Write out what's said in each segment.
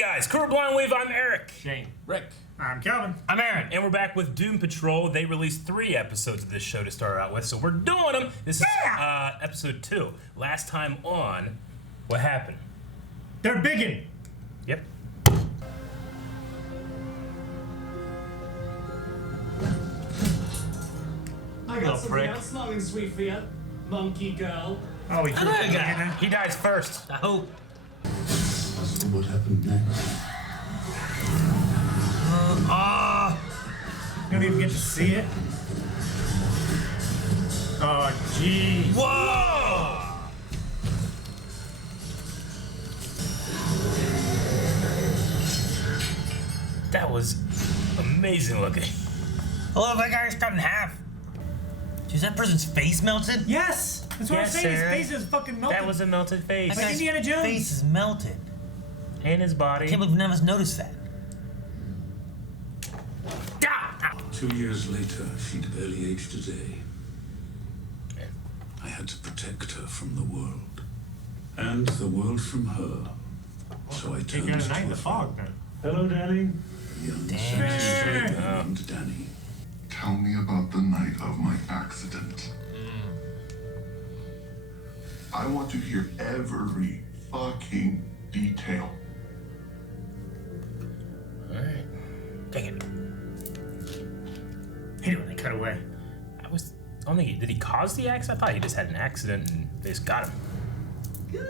guys, Colorblind Wave, I'm Eric. Shane. Rick. I'm Calvin. I'm Aaron. And we're back with Tyme Patrol. They released 3 episodes of this show to start out with, so we're doing them. This is episode 2. Last time on, what happened? They're biggin'. Yep. I got something else smelling sweet for you, monkey girl. Oh, he Another guy. He dies first. I hope. So what happened next? You don't even get to see it. Oh, jeez. Whoa! That was amazing looking. Hello, that guy is cut in half. Is that person's face melted? Yes! That's what Yes, I'm saying. sir. His face is fucking melted. That was a melted face. That Like guy's Indiana Jones. face is melted. And his I body. can't believe none of us noticed that. 2 years later, she'd barely aged a day. I had to protect her from the world. And the world from her. So I Take turned you out to at night in a the fog, then. Hello, Danny. Young Damn. sexy named Danny. Tell me about the night of my accident. I want to hear every fucking detail. Alright. Dang it. Hate it when they cut away. I don't think did he cause the accident? I thought he just had an accident and they just got him. Good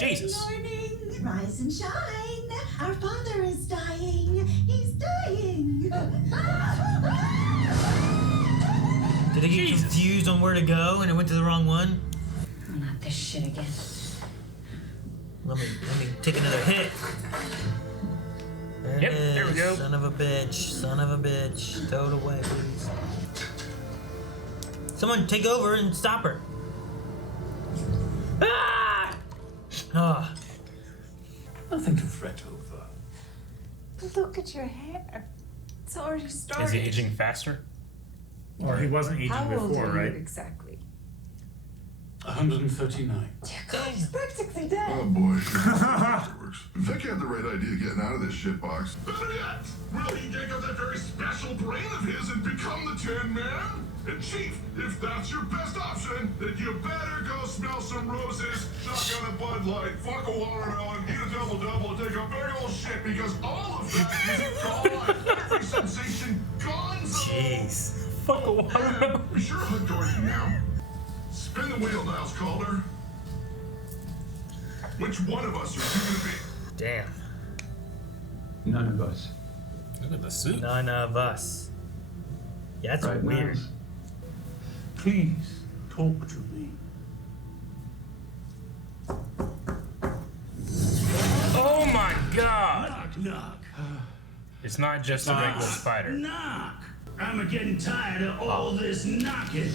Jesus. morning. Rise and shine. Our father is dying. He's dying. Did he get confused on where to go and it went to the wrong one? Oh, not this shit again. Let me take another hit. There Yep, it is. there we go. Son of a bitch. Son of a bitch. Throw it away, please. Someone take over and stop her. Ah! Ah. Nothing to fret over. Look at your hair. It's already started. Is he aging faster? Or he wasn't aging How old before, are right? you exactly? 139. He's practically dead. Oh boy, works. Vic had the right idea getting out of this shitbox. Better yet, will he dig up that very special brain of his and become the Tin Man? And Chief, if that's your best option, then you better go smell some roses, shotgun a Bud Light, fuck a watermelon, eat a double-double, and take a big old shit, because all of that is gone. Every sensation gone. Jeez. Fuck a watermelon. Be sure to hook Dorothy now. Spin the wheel, Niles Calder. Which one of us are you gonna be? Damn. None of us. Look at the suit. None of us. Yeah, that's Right, weird. Niles? Please, talk to me. Oh my god! Knock, knock. It's not just a regular spider. Knock. I'm getting tired of all this knocking.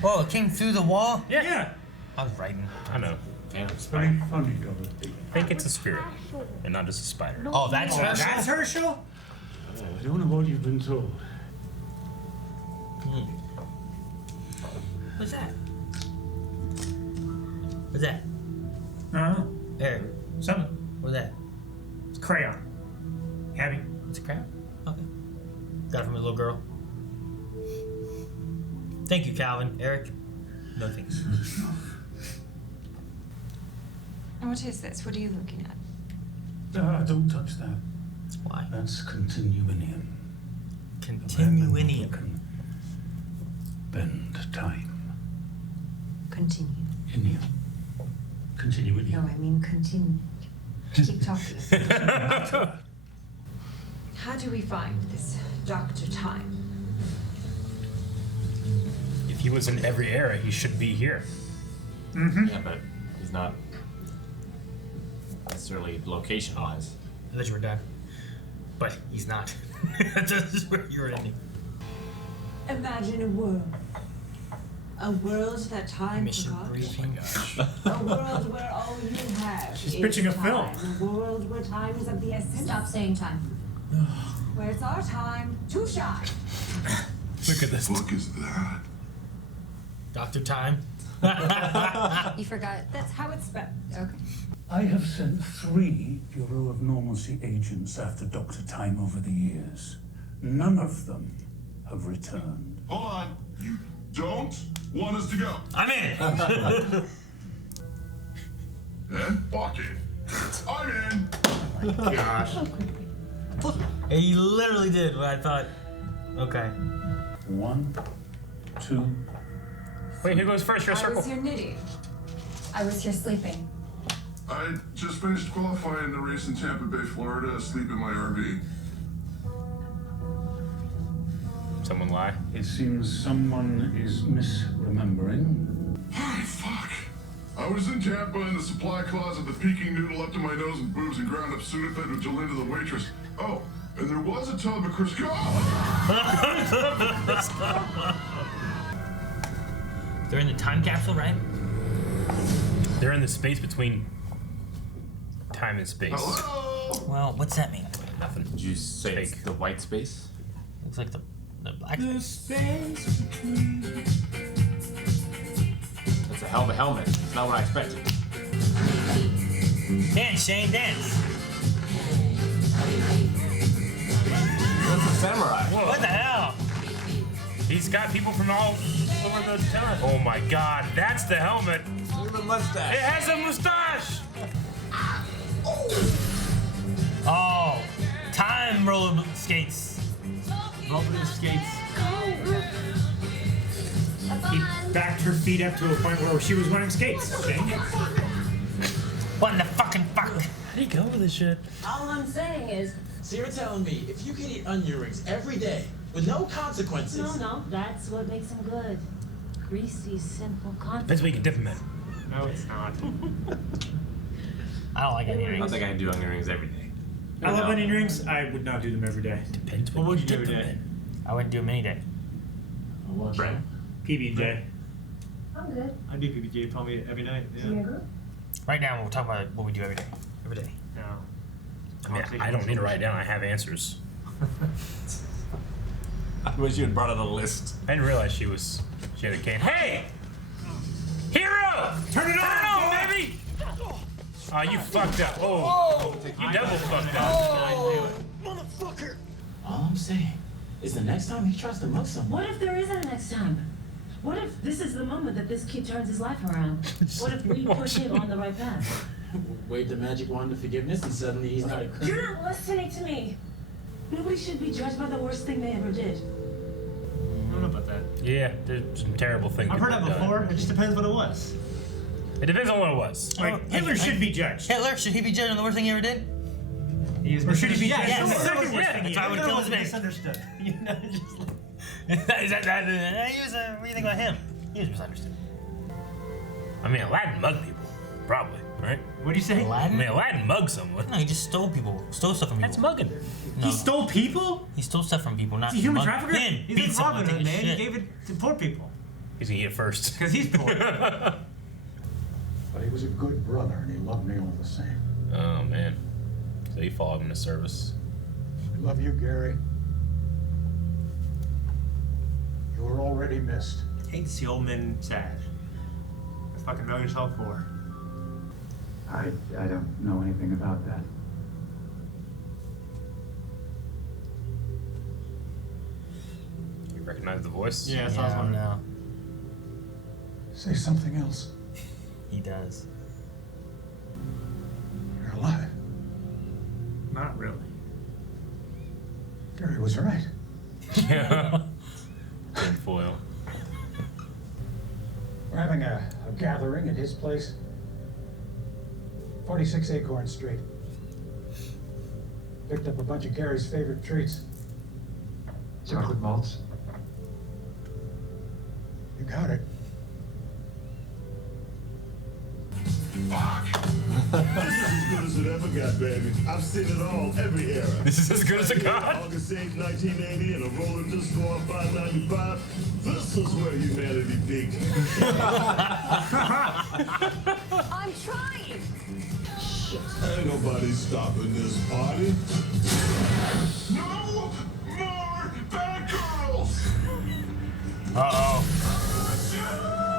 Whoa, it came through the wall? Yeah. I was writing. I know. Damn, it's very funny, Dorothy. I think it's a spirit and not just a spider. Oh, that's Oh, special? that's Herschel? I don't know what you've been told. What's that? What's that? Uh-huh. Eric, Something. what's that? It's crayon. Heavy. It's a crab? Okay. Got it from a little girl. Thank you, Calvin. Eric, no thanks. What is this? What are you looking at? Don't touch that. Why? That's continuinium. Continuinium. Can bend time. Continue. Inium. No, Continuinium. I mean continue. Keep talking. How do we find this Dr. Tyme? If he was in every era, he should be here. Mm-hmm. Yeah, but he's not necessarily location-wise. I thought you were done. But he's not. This is where you're ending. Imagine a world. A world that time Mission forgot. briefing. A world where all you have She's is pitching a time. film. A world where time is of the essence. Stop saying time. Where it's our time to shine. Look at this. What the fuck is that? Dr. Tyme. You forgot. That's how it's spelled. Okay. I have sent 3 Bureau of Normalcy agents after Dr. Tyme over the years. None of them have returned. Hold on. You don't want us to go. I'm in. And walk in. I'm in. Gosh. He literally did what I thought. Okay. 1, 2. Wait, who goes first? Your I circle. was here knitting. I was here sleeping. I just finished qualifying the race in Tampa Bay, Florida, asleep in my RV. Someone lie. It seems someone is misremembering. Fuck. I was in Tampa in the supply closet, the peeking noodle up to my nose and boobs and ground up Sudafed with Jalinda the waitress. Oh, and there was a tub of Crisco. They're in the time capsule, right? They're in the space between time and space. Hello? Well, what's that mean? Nothing. Did you say it's Fake. the white space? Looks like the black. That's a hell of a helmet. It's not what I expected. Dance, Shane, dance. That's a samurai. Whoa. What the hell? He's got people from all over the town. Oh my god, that's the helmet. Look at the mustache. It has a mustache. Oh, time roller skates. Rolling skates. He backed her feet up to a point where she was wearing skates. Shane. What in the fucking fuck? How do you go with this shit? All I'm saying is, so you're telling me if you could eat onion rings every day with no consequences? No, that's what makes them good. Greasy, simple content. Depends what you can dip them in. No, it's not. I don't like onion I don't rings. think I can do onion rings every day. I love onion rings. I would not do them every day. Depends What would you do dip every them day? in. I wouldn't do a mini day. Brent. PB&J. I'm good. I do PBJ probably every night. Right now, we'll talk about what we do every day. Every day. No. I mean, I don't need to write down. I have answers. I wish you had brought out a list. I didn't realize she had a cane. Hey! Hero! Turn it on, baby! Oh, you fucked up. Oh, you double fucked up. Motherfucker! All I'm saying is the next time he tries to mug someone. What if there isn't a next time? What if this is the moment that this kid turns his life around? What if we put him on the right path? Wave the magic wand of forgiveness and suddenly he's not a criminal. You're not listening to me. Nobody should be judged by the worst thing they ever did. I don't know about that. Yeah, there's some terrible things. I've heard people that have done. before. It just depends what it was. It depends on what it was. Like, Hitler should be judged. Hitler, should he be judged on the worst thing he ever did? Or should he be judged? Yes. on the second worst thing he That's why I did? would kill his man. Misunderstood. You know, just like... Is that, what do you think about him? He was misunderstood. I mean, Aladdin mugged people. Probably, right? What do you say? I Aladdin? mean, Aladdin mugged someone. No, he just stole stuff from people. That's mugging. No, He stole people? he stole stuff from people, not He's a human mugged. trafficker? Then He's beat a someone, Robin Hood, take his man. He shit. gave it to poor people. He's gonna get first. Because he's poor. But he was a good brother and he loved me all the same. Oh, man. So he followed him to service. I love you, Gary. You were already missed. Hate to see old men sad. That's fucking know yourself for. I don't know anything about that. You recognize the voice? Yeah, that's what I was Yeah, wondering. no, Say something else. he does. You're alive. Not really. Gary was right. Yeah. Tin foil. We're having a gathering at his place. 46 Acorn Street. Picked up a bunch of Gary's favorite treats. Chocolate malts. You got it. Fuck. This is as good as it ever got, baby. I've seen it all, every era. This is as good as it got? August 8th, 1980, and a roller disco on 595. This is where humanity peaked. I'm trying! Ain't nobody stopping this party. No more bad girls! Uh-oh.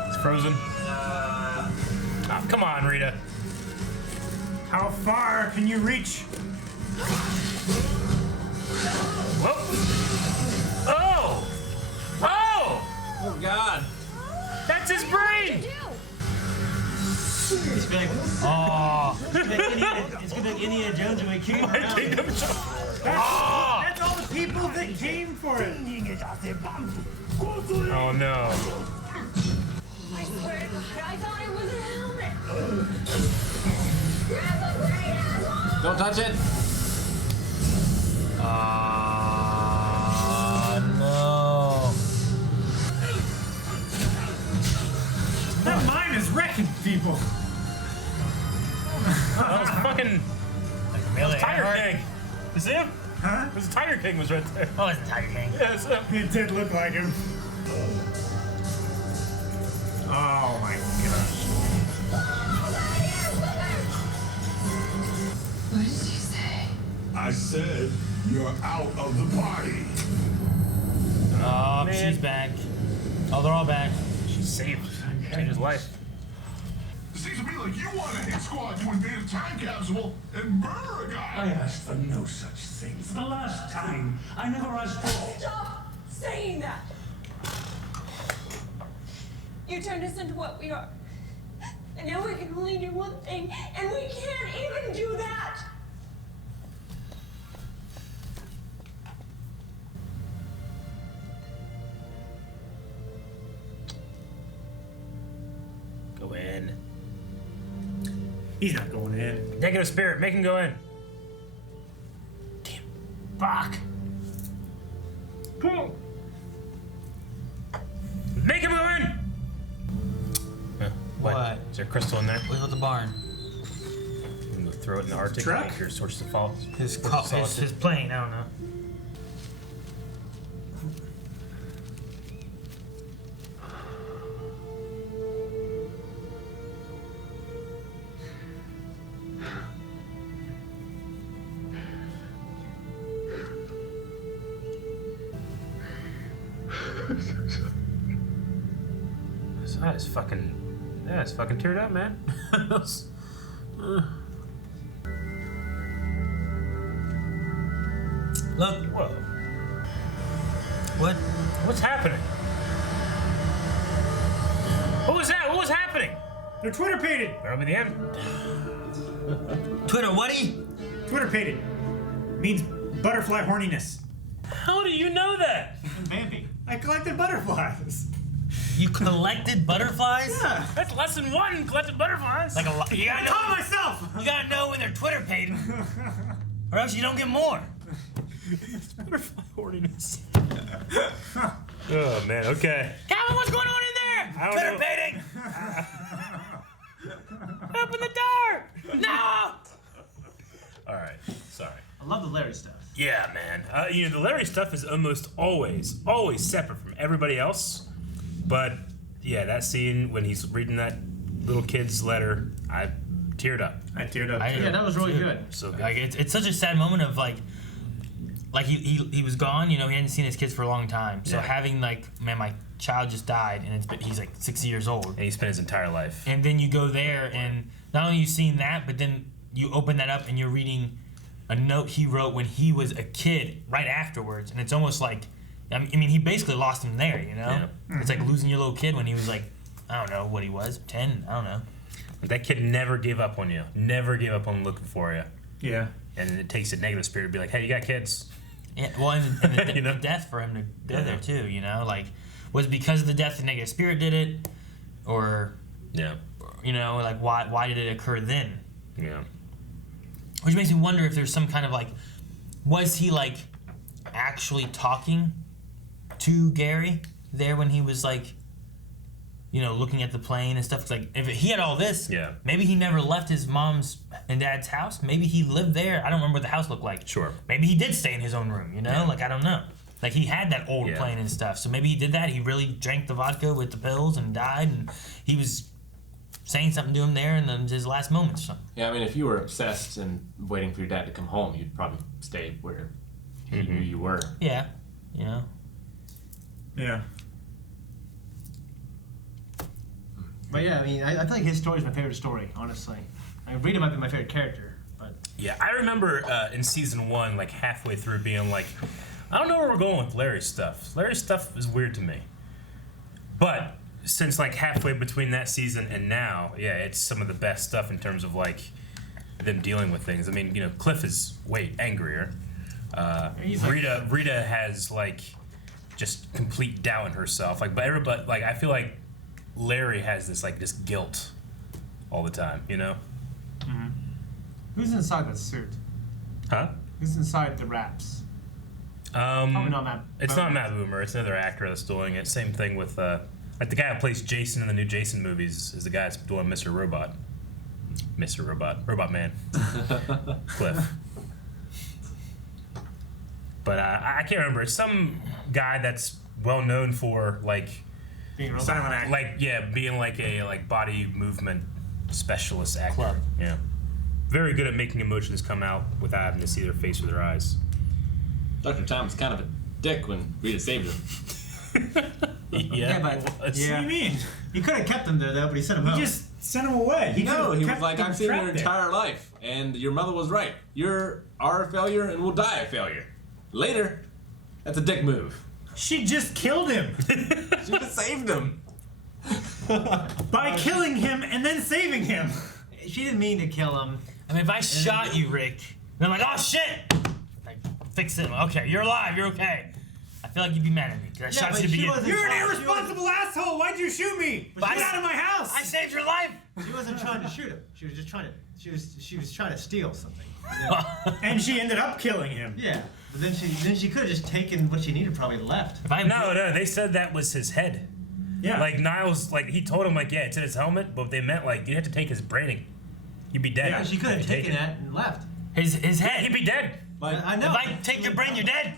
It's frozen. Oh, come on, Rita. How far can you reach? Whoa! Oh! Oh! Oh God! That's his brain! It's gonna be like, oh. It's gonna be like Indiana Jones and my kingdom. That's all the people that came for it. Oh no. I swear to God, I thought it was a helmet. Grab the brain, asshole! Don't touch it! No. That mine is wrecking people. That was fucking Really? Tiger King. You see him? Huh? It was Tiger King was right there. Oh, it's a Tiger King. Yeah, it's him. It did look like him. Oh my gosh. What did you say? I said you're out of the party. Oh, Man. she's back. Oh, they're all back. She saved. Changed his life. It seems to me like you want a hit squad to invade a time capsule and murder a I guy. asked for no such thing. For the last time, I never asked for... Stop saying that. You turned us into what we are. And now we can only do one thing, and we can't even do that. Go in. He's not going in. Negative spirit, make him go in. Damn. Fuck. Make him go in! What? Is there a crystal in there? Where's with the barn? I'm gonna throw it in the Arctic. Truck? Make your sources of fall. His plane, I don't know. That is fucking. Yeah, it's fucking teared up, man. Look. Whoa. What? What's happening? What was that? What was happening? They're Twitter pated. That'll be the end. Twitter, whaty? Twitter pated means butterfly horniness. How do you know that? Vamping. I collected butterflies. You collected butterflies? Yeah. That's lesson one. Collected butterflies. Like a lot. You I gotta taught know. myself. You gotta know when they're Twitter paid, or else you don't get more. It's butterfly horniness. Oh man. Okay. Calvin, what's going on in there? I don't Twitter know. painting. Open the door. No. All right. Sorry. I love the Larry stuff. Yeah, man. You know, the Larry stuff is almost always separate from everybody else. But yeah, that scene when he's reading that little kid's letter, I teared up. I teared up. Yeah, that was really good. So good. Like it's such a sad moment of like he was gone. You know, he hadn't seen his kids for a long time. So Yeah. having like, man, my child just died, and he's like 60 years old. And he spent his entire life. And then you go there, and not only you seeing that, but then you open that up and you're reading a note he wrote when he was a kid right afterwards, and it's almost like, I mean, he basically lost him there, you know? Yeah. It's like losing your little kid when he was like, I don't know what he was, 10, I don't know. But that kid never gave up on you. Never gave up on looking for you. Yeah. And it takes a negative spirit to be like, hey, you got kids. Yeah, well, and the, You know? the death for him to go Yeah. there too, you know? Like, was it because of the death the negative spirit did it? Or, Yeah. you know, like, why did it occur then? Yeah. Which makes me wonder if there's some kind of like, was he like actually talking to Gary there when he was like, you know, looking at the plane and stuff? It's like, if he had all this, Yeah. maybe he never left his mom's and dad's house. Maybe he lived there. I don't remember what the house looked like. Sure. Maybe he did stay in his own room, you know? Yeah. Like, I don't know. Like, he had that old Yeah. plane and stuff. So maybe he did that. He really drank the vodka with the pills and died, and he was saying something to him there in his last moments or something. Yeah, I mean, if you were obsessed and waiting for your dad to come home, you'd probably stay where he knew you were. Yeah, you know? Yeah. But yeah, I mean, I feel like his story is my favorite story, honestly. Rita might be my favorite character. Yeah, I remember in season 1, like halfway through, being like, I don't know where we're going with Larry's stuff. Larry's stuff is weird to me. But since like halfway between that season and now, yeah, it's some of the best stuff in terms of like them dealing with things. I mean, you know, Cliff is way angrier. Rita has like just complete doubt in herself. Like, but everybody, like, I feel like Larry has this like this guilt all the time. You know? Mm-hmm. Who's inside that suit? Huh? Who's inside the wraps? Probably not Matt. It's not Matt Boomer. It's another actor that's doing it. Same thing with like the guy who plays Jason in the new Jason movies is the guy that's doing Mr. Robot. Mr. Robot. Robot Man. Cliff. But I can't remember. It's some guy that's well known for like being silent actor. Like being like a like body movement specialist actor. Club. Yeah. Very good at making emotions come out without having to see their face or their eyes. Dr. Tom was kind of a dick when Rita saved him. Yeah, but What do you mean? He could have kept them there though, but he sent them home. He just sent him away. He was kept like, them I've seen your trapped there. entire life, and your mother was right. You are a failure and will die a failure. Later, that's a dick move. She just killed him. She just saved him. By killing him and then saving him. She didn't mean to kill him. I mean, if I shot you, Rick, and I'm like, oh shit! Like, fix it. Okay, you're alive. You're okay. I feel like you'd be mad at me because I shot you to begin. You're an irresponsible asshole. Why'd you shoot me? Get out of my house. I saved your life. She wasn't trying to shoot him. She was just trying to. She was trying to steal something. And she ended up killing him. Yeah, but then she could have just taken what she needed, probably left. No, they said that was his head. Yeah. Like Niles, like he told him, like, yeah, it's in his helmet, but they meant like you have to take his brain. You'd be dead. Yeah, she could have If you taken take that and left. His head. He'd be dead. Like, I know. If I take your brain, you're dead.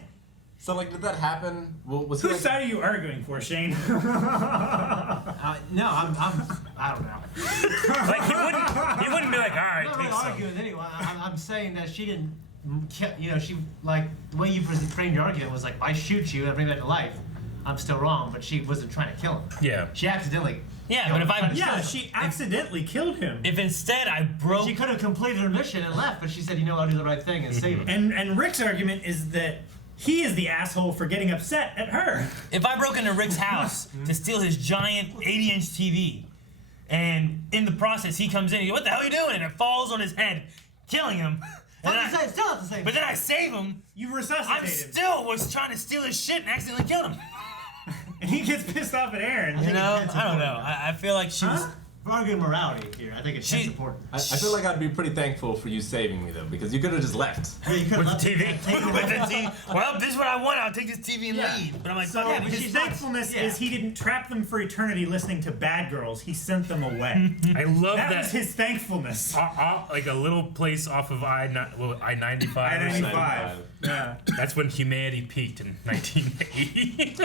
So, like, did that happen? Was he Whose like, side are you arguing for, Shane? No, I don't know. Like he wouldn't be like, all right, I'm not take really some. arguing anyway. I'm saying that she didn't. She like the way you framed your argument was like, if I shoot you and I bring back to life, I'm still wrong. But she wasn't trying to kill him. Yeah. She accidentally. Yeah, but if I she accidentally killed him. If instead I broke, she could have completed her mission and left, but she said, I'll do the right thing and save him. And Rick's argument is that he is the asshole for getting upset at her. If I broke into Rick's house to steal his giant 80-inch TV, and in the process he comes in, he goes, what the hell are you doing? And it falls on his head, killing him. Still not the same. But then I save him. You resuscitate I him. still was trying to steal his shit and accidentally killed him. And he gets pissed off at Aaron. You know, I don't know. I feel like she was. We're arguing morality here. I think it's important. I feel like I'd be pretty thankful for you saving me, though, because you could have just left. Yeah, you could With have the TV. With the TV. Well, this is what I want. I'll take this TV and leave. But I'm like, So fuck it. his thankfulness is he didn't trap them for eternity listening to Bad Girls. He sent them away. I love that that. was his thankfulness. Like a little place off of I-95. I-95. Yeah. That's when humanity peaked in 1980.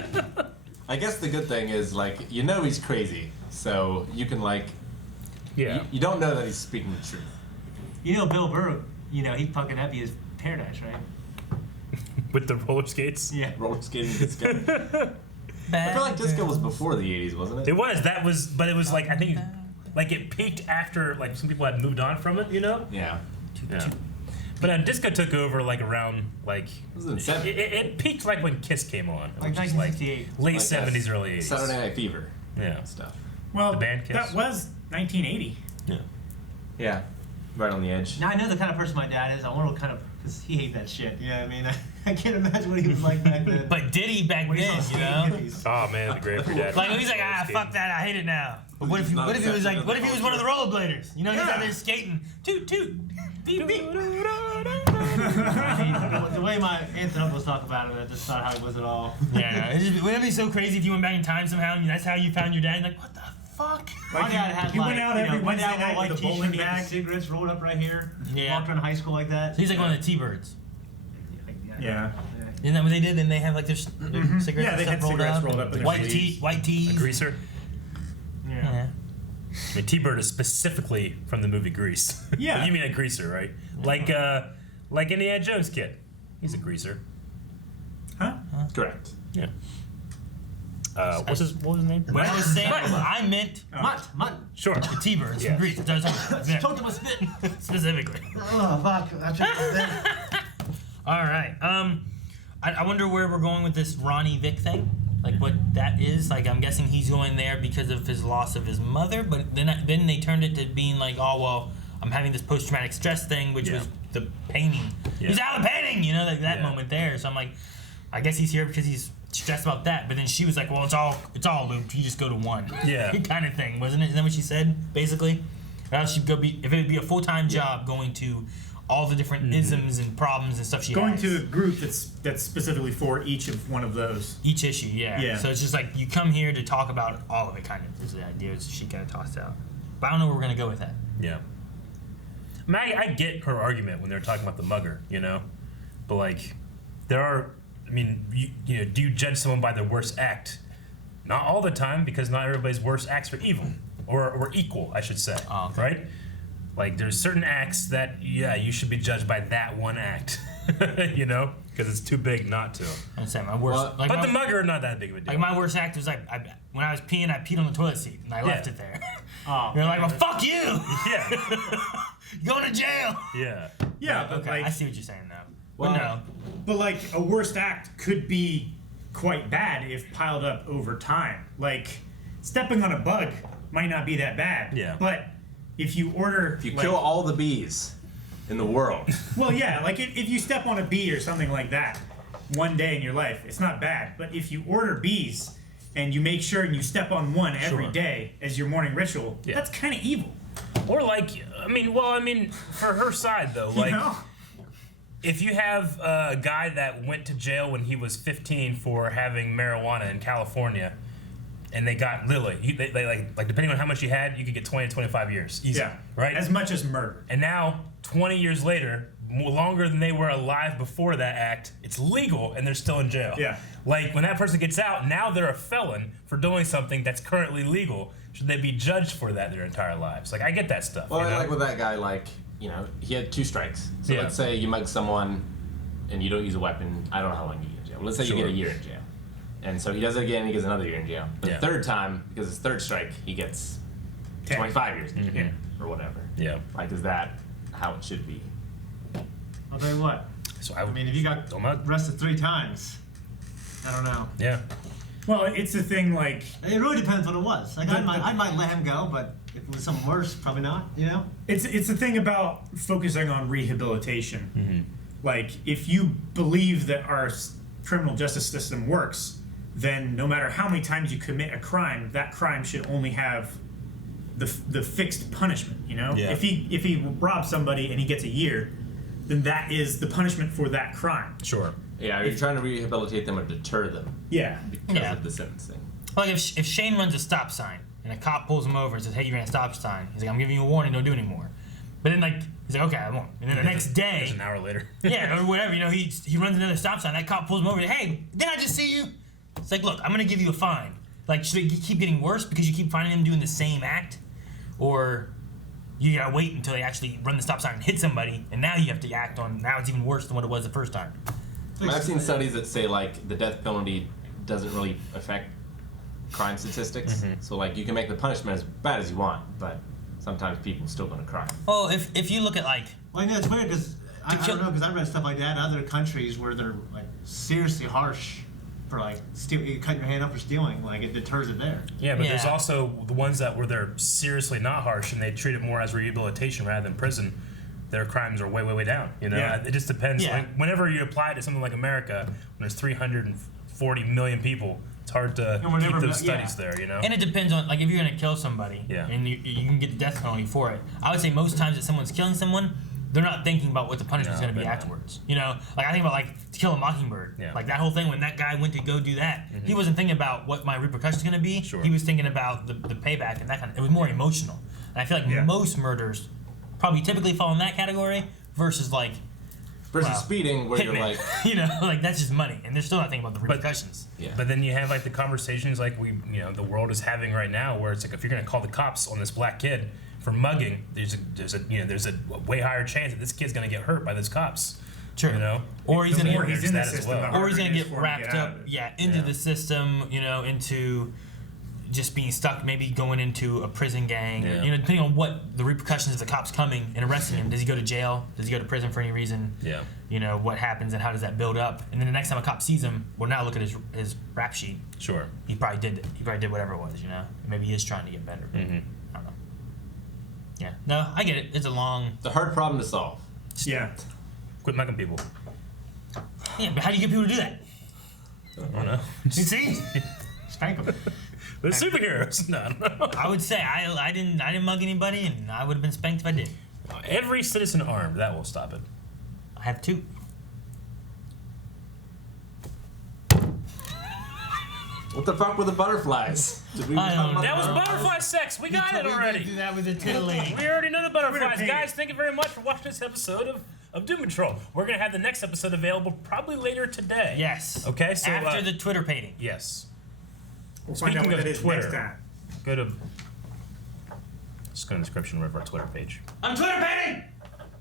I guess the good thing is, like, he's crazy, so you can, like, yeah. You don't know that he's speaking the truth. Bill Burr, he fucking happy his paradise, right? With the roller skates? Yeah. Roller skating disco. I feel like disco was before the 80s, wasn't it? It was. But it was like, I think, like it peaked after, like, some people had moved on from it, Yeah. Yeah. But disco took over, like, around, like... It peaked, like, when Kiss came on. Like 1968. Late Like 70s, early 80s. Saturday Night Fever. Yeah. Stuff. Well, The band Kiss. that was 1980. Yeah. Yeah. Right on the edge. Now I know the kind of person my dad is. I wonder what kind of, because he hates that shit. You know what I mean? I can't imagine what he was like back then. But did he back When he then, saw you know? hippies. Oh, man, the great for dad. Like, he's like, fuck that, I hate it now. But what if he was like, what if he was one of the rollerbladers? He's out there skating. Toot, toot. Beep, beep. The way my aunts and uncles talk about it, that's just not how it was at all. Yeah, wouldn't it be so crazy if you went back in time somehow and that's how you found your dad? Like, what the fuck? My dad had he went out every my Wednesday dad night wore a with white a bowling t-shirt, he had bag. cigarettes rolled up right here. Yeah. Walked around high school like that. So he's like one of the T-Birds. Yeah. Isn't that what they did? Then they have like their cigarettes Yeah, they and had stuff cigarettes rolled up in their White sleeves. white tees. A greaser. Yeah. I mean, T-Bird is specifically from the movie Grease. Yeah. But you mean a greaser, right? Like Indiana Jones kid. He's a greaser. Huh? Correct. Yeah. what was his name? When I was saying, I meant Mutt. Sure. the T-birds from Greece. That's what I was talking about. Specifically. Oh, fuck. I tried to that. All right. I wonder where we're going with this Ronnie Vic thing. Like what that is. Like I'm guessing he's going there because of his loss of his mother. But then they turned it to being like, oh well, I'm having this post-traumatic stress thing, which was the painting. Yeah. He's out of painting, you know, like that moment there. So I'm like, I guess he's here because he's stressed about that. But then she was like, well, it's all looped. You just go to one. Yeah. Kind of thing, wasn't it? Is that what she said, basically? Or else she'd go if it would be a full-time job going to all the different isms and problems and stuff she going has. to a group that's specifically for each of one of those. Each issue, yeah. So it's just like you come here to talk about all of it, kind of, is the idea. She kind of tossed out. But I don't know where we're going to go with that. Yeah. I mean, I get her argument when they're talking about the mugger, you know? But, like, there are... I mean, you know, do you judge someone by their worst act? Not all the time, because not everybody's worst acts are evil. Or equal, I should say. Oh, okay. Right? Like, there's certain acts that, yeah, you should be judged by that one act. You know? Because it's too big not to. I'm saying my worst... But the mugger, not that big of a deal. Like, my worst act was, like, when I was peeing, I peed on the toilet seat, and I left it there. Oh, you're like, well, fuck you! Yeah. You're going to jail! Yeah. Yeah, but okay, like... I see what you're saying now. Well, no. But, like, a worst act could be quite bad if piled up over time. Like, stepping on a bug might not be that bad. Yeah. But if you order... If you kill all the bees in the world. Well, yeah, like, if you step on a bee or something like that one day in your life, it's not bad. But if you order bees and you make sure and you step on one every day as your morning ritual, that's kind of evil. Or, like, I mean, for her side, though, like... You know? If you have a guy that went to jail when he was 15 for having marijuana in California, and they got Lily, they like depending on how much you had, you could get 20 to 25 years. Easy, yeah, right. As much as murder. And now, 20 years later, longer than they were alive before that act, it's legal, and they're still in jail. Yeah. Like when that person gets out, now they're a felon for doing something that's currently legal. Should they be judged for that their entire lives? Like I get that stuff. Well, you know? Like with that guy, like. You know, he had 2 strikes. So let's say you mug someone and you don't use a weapon. I don't know how long you get in jail. Let's say you get a year in jail. And so he does it again, he gets another year in jail. But the third time, because it's third strike, he gets 25 years in jail or whatever. Yeah. Like, is that how it should be? I'll tell you what. So I mean, if you got arrested 3 times, I don't know. Yeah. Well, it's the thing, like... It really depends what it was. Like, I might let him go, but if it was something worse, probably not, you know? It's the thing about focusing on rehabilitation. Mm-hmm. Like, if you believe that our criminal justice system works, then no matter how many times you commit a crime, that crime should only have the fixed punishment, you know? Yeah. If he robs somebody and he gets a year, then that is the punishment for that crime. Sure. Yeah, are you trying to rehabilitate them or deter them? Yeah. Because of the sentencing. Like if Shane runs a stop sign and a cop pulls him over and says, hey, you ran a stop sign. He's like, I'm giving you a warning, don't do anymore. But then like, he's like, okay, I won't. And then the next day. There's an hour later. Yeah, or whatever, you know, he runs another stop sign, that cop pulls him over and hey, didn't I just see you? It's like, look, I'm gonna give you a fine. Like, should it keep getting worse because you keep finding him doing the same act? Or you gotta wait until they actually run the stop sign and hit somebody, and now you have to act on, now it's even worse than what it was the first time. I mean, I've seen studies that say, like, the death penalty doesn't really affect crime statistics. Mm-hmm. So, like, you can make the punishment as bad as you want, but sometimes people are still gonna cry. Well, if you look at, like... Well, I know it's weird, because I don't know, because I read stuff like that in other countries where they're, like, seriously harsh for, like, you cut your hand up for stealing. Like, it deters it there. Yeah, but there's also the ones that where they're seriously not harsh and they treat it more as rehabilitation rather than prison. Their crimes are way, way, way down. You know, it just depends. Yeah. Like, whenever you apply it to something like America, when there's 340 million people, it's hard to keep those studies there. You know, and it depends on, like, if you're gonna kill somebody, and you can get the death penalty for it. I would say most times that someone's killing someone, they're not thinking about what the punishment's gonna be afterwards. You know, like I think about like To Kill a Mockingbird. Yeah. Like that whole thing when that guy went to go do that, he wasn't thinking about what my repercussion's gonna be. Sure. He was thinking about the payback and that kind of. It was more emotional. And I feel like most murders probably typically fall in that category versus like speeding where you're like, you know, like that's just money and they're still not thinking about the repercussions. But then you have like the conversations like the world is having right now where it's like if you're gonna call the cops on this black kid for mugging, there's a way higher chance that this kid's gonna get hurt by those cops. True. You know, Or he's gonna more he's in the that as system, well. the or harder he's it gonna is get for him to wrapped get out up, of it. into Yeah. the system, into just being stuck, maybe going into a prison gang, Yeah. depending on what the repercussions of the cops coming and arresting him. Does he go to jail? Does he go to prison for any reason? Yeah. What happens and how does that build up? And then the next time a cop sees him, well, now look at his rap sheet. Sure. He probably did whatever it was, Maybe he is trying to get better. Mm-hmm. I don't know. Yeah. No, I get it. It's a long. It's a hard problem to solve. Yeah. Quit mugging people. Yeah, but how do you get people to do that? I don't know. You see? Spank him. They're superheroes. No, I don't know. I would say I didn't mug anybody, and I would have been spanked if I did. Every citizen armed. That will stop it. I have 2. What the fuck were the butterflies? Did we I don't know. That was butterfly sex. We got it already. Do that with the titillating. We already know the butterflies. Twitter Guys, thank you very much for watching this episode of Doom Patrol. We're going to have the next episode available probably later today. Yes. Okay, so... After the Twitter painting. Yes. We'll find out Speaking what of that is Twitter. next time. Go to... Just go in the description of our Twitter page. I'm Twitter painting!